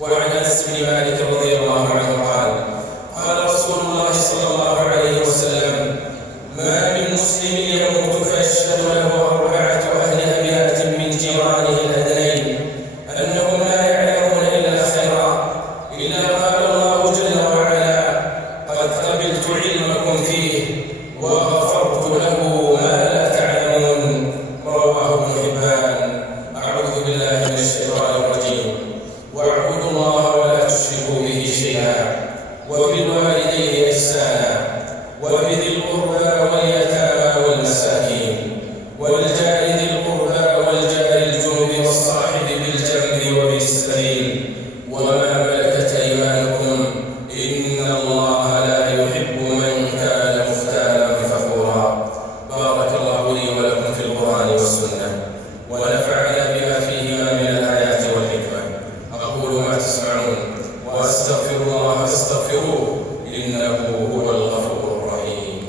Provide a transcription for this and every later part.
وعن أنس بن مالك رضي الله عنه قال: قال رسول الله صلى الله عليه وسلم: ما من مسلم يموت فيشهد له 4 أهل أبيات من جيرانه الأدنين أنهم لا يعلمون إلا خيرا، إلا قال الله جل وعلا: قد قبلت علمكم فيه وغفرت له ما لا تعلمون. رواه ابن حبان. أعوذ بالله من الشيطان الرجيم. واعبدوا الله ولا تشركوا به شيئا، وبالوالدين إحسانا، وبذي القربى واليتامى والمساكين، والجار ذي القربى والجار الجنب والصاحب بالجنب وابن السبيل، وما ملكت أيمانكم، إن الله لا يحب من كان مختالا فخورا. بارك الله لي ولكم في القرآن والسنة، ونفعنا بما فيهما من الآيات والحكمة. أقول ما تسمعون، وأستغفر الله فاستغفروه، إنه هو الغفور الرحيم.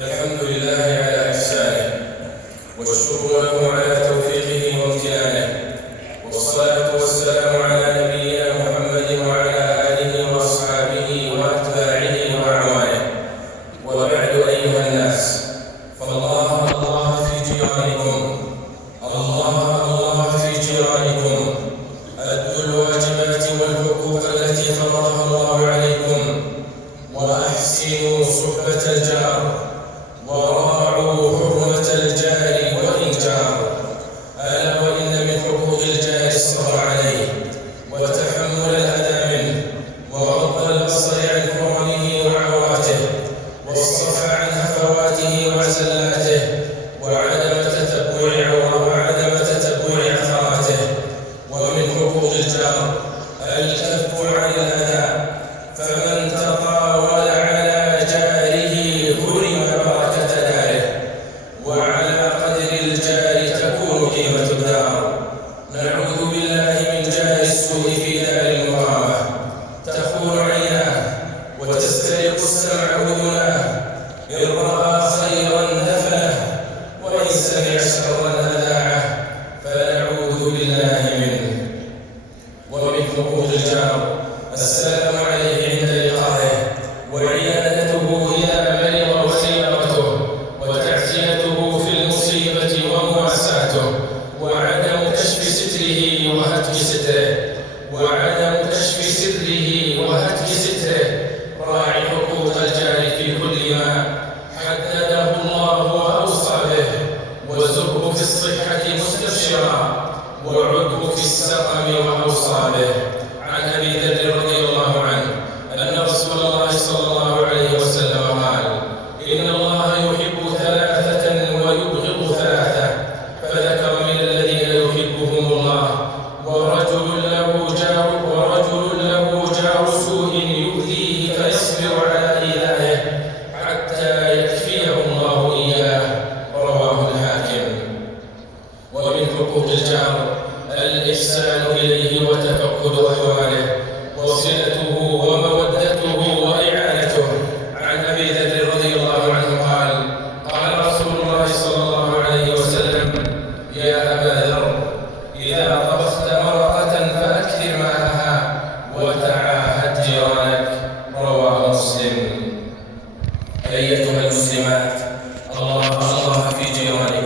الحمد لله على إحسانه، والشكر له على توفيقه وامتنانه، والصلاة والسلام على نبينا محمد وعلى آله وأصحابه وأتباعه وأعوانه. وبعد أيها الناس، فالله الله في جيرانكم، الله في جيرانكم. أدوا الواجبات والحقوق التي فرضها الله عليكم، وأحسنوا صحبة الجار، وراعوا حرمة الجار وإن جار. ألا وإن من حقوق الجار الصبر عليه، وتحمل الأذى منه، وغض البصر عن حرمه وعوراته، والصفح عن هفواته وعزلاته، وعدم تتبع عثراته. ومن حقوق الجار الكف عن الأذى، فمن تطاول على جاره حرم بركة داره، وعلى قدر الجار تكون قيمة الدار. نعوذ بالله من جار السوء في دار المقامة، تخون عيناه وتسترق السمع أذناه، إن رأى خيرا دفنه، وإن سمع شرا أذاعه، فنعوذ بالله منه. ومن حقوق الجار السلام عليه عند لقائه، وعيادته إذا مرض وزيارته، وتعزيته في المصيبة ومواساته، وعدم كشف ستره وهتك ستره. راعي حقوق الجار في كل ما حدده الله وأوصى به، وزره في الصحة مستبشرا، وعده في السقم وأوصى به. عن أبي ذر رضي الله عنه أن رسول الله صلى الله عليه وسلم قال: إن الله يحب 3 ويبغض 3، فذكر من الذين يحبهم الله: ورجل له جار سوء يؤذيه فيصبر على إيذائه حتى يكفيه الله إياه. رواه الحاكم. ومن حقوق الجار الإحسان إليه وتفقد أحواله، وصلته ومودته وإعانته. عن أبي ذر رضي الله عنه قال: قال رسول الله صلى الله عليه وسلم: يا أبا ذر، إذا طبخت مرقة فأكثر ماءها، وتعاهد جيرانك. رواه مسلم. أيتها المسلمات، الله في جيرانكم.